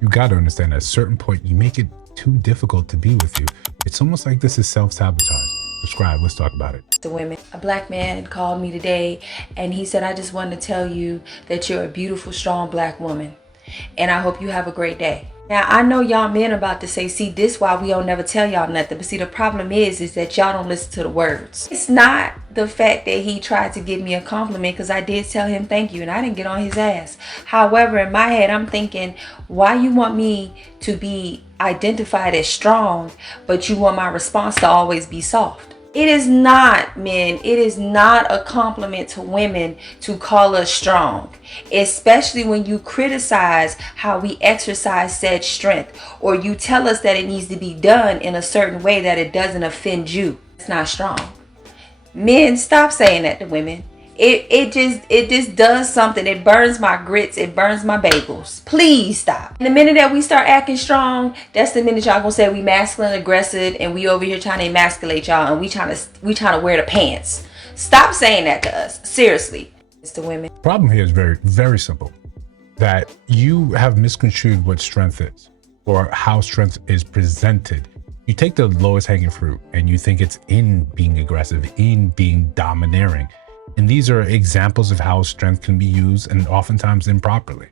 You got to understand at a certain point, you make it too difficult to be with you. It's almost like this is self-sabotage. Subscribe, let's talk about it. The women. A black man called me today and he said, I just wanted to tell you that you're a beautiful, strong black woman. And I hope you have a great day. Now, I know y'all men about to say, see, this why we don't never tell y'all nothing. But see, the problem is that y'all don't listen to the words. It's not the fact that he tried to give me a compliment, because I did tell him thank you and I didn't get on his ass. However, in my head, I'm thinking, why you want me to be identified as strong, but you want my response to always be soft? It is not, men, it is not a compliment to women to call us strong, especially when you criticize how we exercise said strength, or you tell us that it needs to be done in a certain way that it doesn't offend you. It's not strong. Men, stop saying that to women. It just does something. It burns my grits. It burns my bagels. Please stop. And the minute that we start acting strong, that's the minute y'all gonna say we masculine, aggressive, and we over here trying to emasculate y'all, and we trying to wear the pants. Stop saying that to us. Seriously. It's the women. The problem here is very, very simple. That you have misconstrued what strength is, or how strength is presented. You take the lowest hanging fruit and you think it's in being aggressive, in being domineering. And these are examples of how strength can be used, and oftentimes improperly.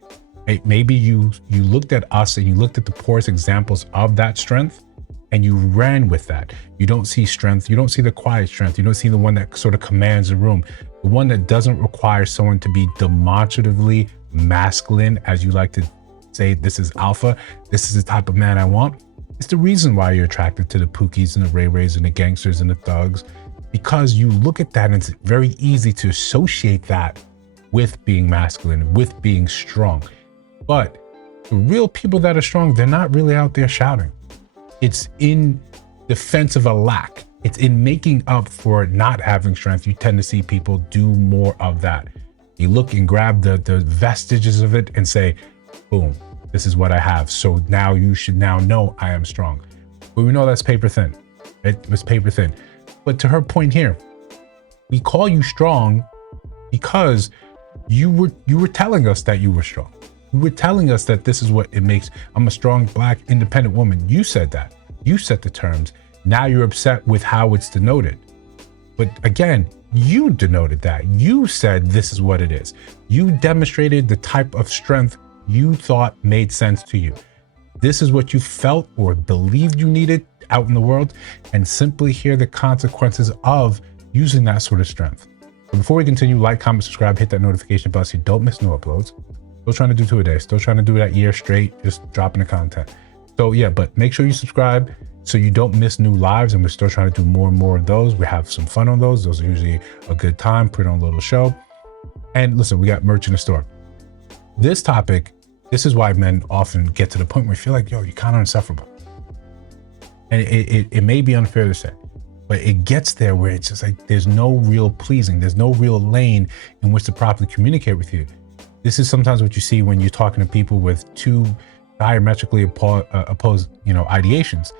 Right? Maybe you looked at us and you looked at the poorest examples of that strength and you ran with that. You don't see strength. You don't see the quiet strength. You don't see the one that sort of commands the room. The one that doesn't require someone to be demonstratively masculine, as you like to say, this is alpha. This is the type of man I want. It's the reason why you're attracted to the Pookies and the Ray Rays and the gangsters and the thugs. Because you look at that and it's very easy to associate that with being masculine, with being strong. But the real people that are strong, they're not really out there shouting. It's in defense of a lack. It's in making up for not having strength. You tend to see people do more of that. You look and grab the vestiges of it and say, boom, this is what I have. So now you should now know I am strong. But we know that's paper thin. It was paper thin. But to her point here, we call you strong because you were telling us that you were strong. You were telling us that this is what it makes. I'm a strong, black, independent woman. You said that. You set the terms. Now you're upset with how it's denoted. But again, you denoted that. You said this is what it is. You demonstrated the type of strength you thought made sense to you. This is what you felt or believed you needed out in the world, and simply hear the consequences of using that sort of strength. But before we continue, like, comment, subscribe, hit that notification bell so you don't miss new uploads. Still trying to do 2 a day. Still trying to do that year straight, just dropping the content. So yeah, but make sure you subscribe so you don't miss new lives, and we're still trying to do more and more of those. We have some fun on those. Those are usually a good time, put on a little show. And listen, we got merch in the store. This topic, this is why men often get to the point where you feel like, yo, you're kind of insufferable. And it may be unfair to say, but it gets there where it's just like, there's no real pleasing. There's no real lane in which to properly communicate with you. This is sometimes what you see when you're talking to people with two diametrically opposed, ideations,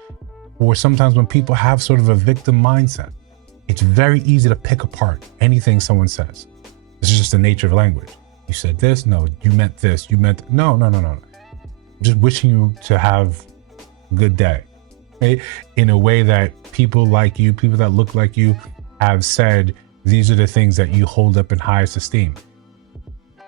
or sometimes when people have sort of a victim mindset. It's very easy to pick apart anything someone says. This is just the nature of language. You said this, no, you meant this, you meant, no. I'm just wishing you to have a good day. Right? In a way that people like you, people that look like you, have said, these are the things that you hold up in highest esteem.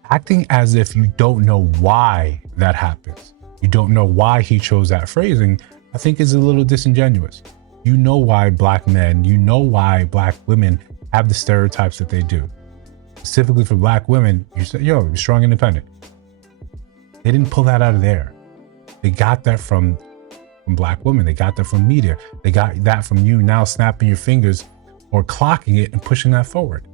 Acting as if you don't know why that happens, you don't know why he chose that phrasing, I think is a little disingenuous. You know why black men, you know why black women have the stereotypes that they do. Specifically for black women, you say, yo, you're strong, independent. They didn't pull that out of there. They got that from black women. They got that from media. They got that from you now snapping your fingers or clocking it and pushing that forward.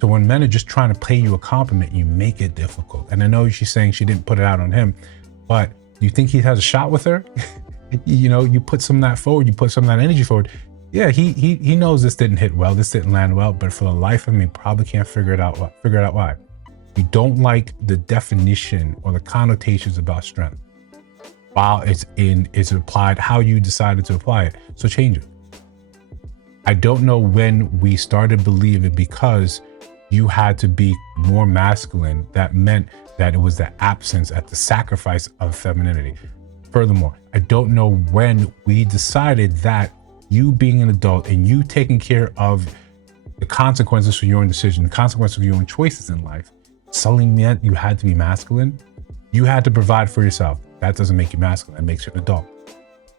So when men are just trying to pay you a compliment, you make it difficult. And I know she's saying she didn't put it out on him, but you think he has a shot with her? You put some of that forward, you put some of that energy forward. Yeah, he knows this didn't hit well, this didn't land well, but for the life of me, probably can't figure it out why. You don't like the definition or the connotations about strength while it's applied how you decided to apply it. So change it. I don't know when we started believing because you had to be more masculine, that meant that it was the absence at the sacrifice of femininity. Furthermore, I don't know when we decided that you being an adult and you taking care of the consequences for your own decision, the consequences of your own choices in life, suddenly meant you had to be masculine. You had to provide for yourself. That doesn't make you masculine. That makes you an adult.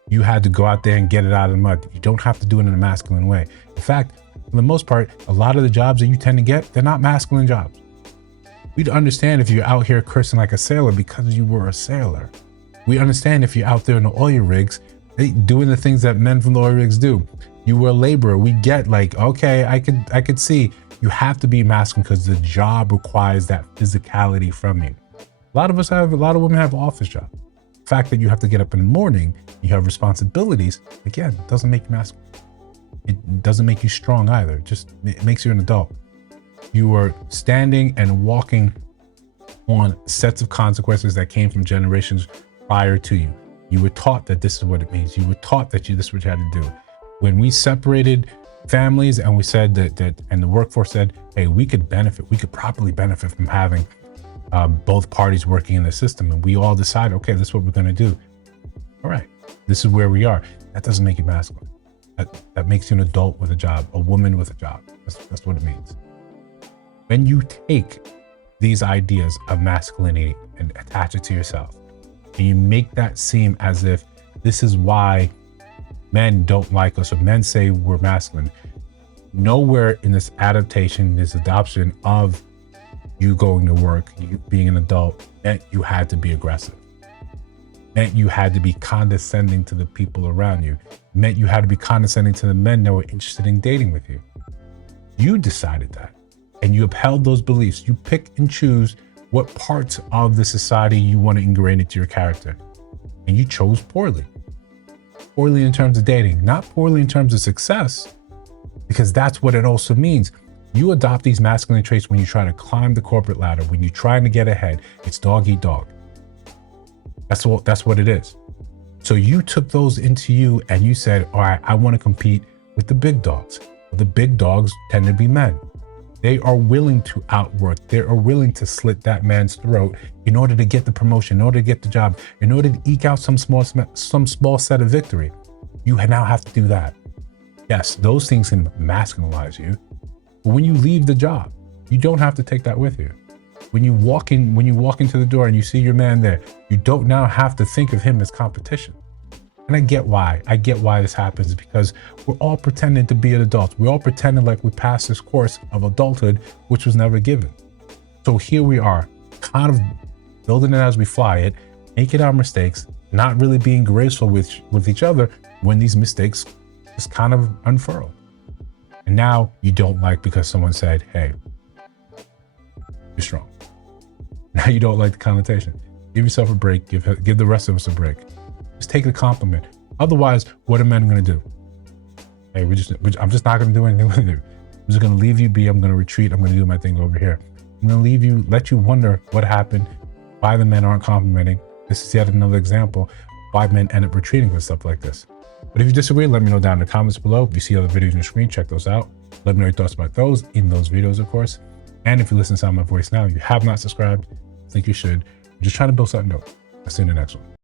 You had to go out there and get it out of the mud. You don't have to do it in a masculine way. In fact, for the most part, a lot of the jobs that you tend to get, they're not masculine jobs. We'd understand if you're out here cursing like a sailor because you were a sailor. We understand if you're out there in the oil rigs, doing the things that men from the oil rigs do. You were a laborer. We get like, okay, I could see you have to be masculine because the job requires that physicality from you. A lot of women have office jobs. The fact that you have to get up in the morning, you have responsibilities, again, doesn't make you masculine. It doesn't make you strong either. It makes you an adult. You are standing and walking on sets of consequences that came from generations prior to you. You were taught that this is what it means. You were taught that this is what you had to do. When we separated families and we said that and the workforce said, hey, we could properly benefit from having both parties working in the system. And we all decided, okay, this is what we're going to do. All right, this is where we are. That doesn't make you masculine. That makes you an adult with a job, a woman with a job. That's what it means. When you take these ideas of masculinity and attach it to yourself, and you make that seem as if this is why men don't like us or men say we're masculine, nowhere in this adaptation, this adoption of you going to work, you being an adult, meant you had to be aggressive, meant you had to be condescending to the people around you, meant you had to be condescending to the men that were interested in dating with you. You decided that, and you upheld those beliefs. You pick and choose what parts of the society you want to ingrain into your character, and you chose poorly. Poorly in terms of dating, not poorly in terms of success, because that's what it also means. You adopt these masculine traits when you try to climb the corporate ladder, when you're trying to get ahead. It's dog eat dog. That's what it is. So you took those into you and you said, all right, I want to compete with the big dogs. Well, the big dogs tend to be men. They are willing to outwork. They are willing to slit that man's throat in order to get the promotion, in order to get the job, in order to eke out some small set of victory. You now have to do that. Yes, those things can masculinize you, but when you leave the job, you don't have to take that with you. When you walk into the door and you see your man there, you don't now have to think of him as competition. And I get why this happens, because we're all pretending to be adults. We're all pretending like we passed this course of adulthood, which was never given. So here we are, kind of building it as we fly it, making our mistakes, not really being graceful with each other when these mistakes just kind of unfurl. And now you don't like because someone said, hey, you're strong. Now you don't like the connotation. Give yourself a break. Give the rest of us a break. Just take the compliment. Otherwise, what are men going to do? Hey, I'm just not going to do anything with you. I'm just going to leave you be. I'm going to retreat. I'm going to do my thing over here. I'm going to leave you, let you wonder what happened, why the men aren't complimenting. This is yet another example why men end up retreating with stuff like this. But if you disagree, let me know down in the comments below. If you see other videos on your screen, check those out. Let me know your thoughts about those in those videos, of course. And if you listen to sound of my voice now, you have not subscribed, I think you should. I'm just trying to build something dope. I'll see you in the next one.